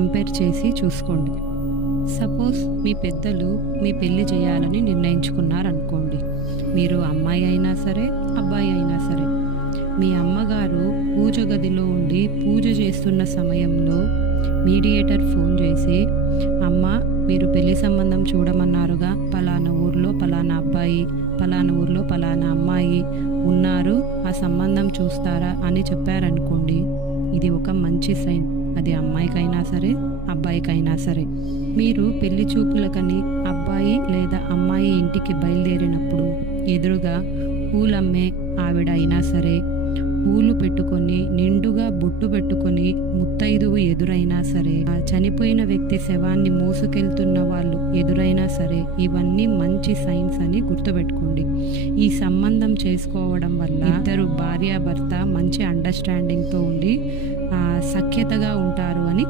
Compare చేసి చూసుకోండి. Suppose మీ పెద్దలు మీ పెళ్లి చేయాలని నిర్ణయించుకున్నారనుకోండి. మీరు అమ్మాయి అయినా సరే, అబ్బాయి అయినా సరే, మీ అమ్మగారు పూజ గదిలో ఉండి పూజ చేస్తున్న సమయంలో మీడియేటర్ ఫోన్ చేసి, అమ్మ మీరు పెళ్లి సంబంధం చూడమన్నారుగా, పలానా ఊర్లో పలానా అబ్బాయి, పలానా ఊర్లో పలానా అమ్మాయి ఉన్నారు, ఆ సంబంధం చూస్తారా అని చెప్పారనుకోండి. ఇది ఒక మంచి సైన్. అది అమ్మాయికైనా సరే, అబ్బాయికైనా సరే. మీరు పెళ్లి చూపులకని అబ్బాయి లేదా అమ్మాయి ఇంటికి బయలుదేరినప్పుడు ఎదురుగా పూలమ్మే ఆవిడ అయినా సరే, పూలు పెట్టుకొని నిండుగా బొట్టు పెట్టుకొని ముత్తైదువు ఎదురైనా సరే, ఆ చనిపోయిన వ్యక్తి శవాన్ని మోసుకెళ్తున్న వాళ్ళు ఎదురైనా సరే, ఇవన్నీ మంచి సైన్స్ అని గుర్తుపెట్టుకోండి. ఈ సంబంధం చేసుకోవడం వల్ల ఇద్దరు భార్యాభర్త మంచి అండర్స్టాండింగ్తో ఉండి సఖ్యతగా ఉంటారు అని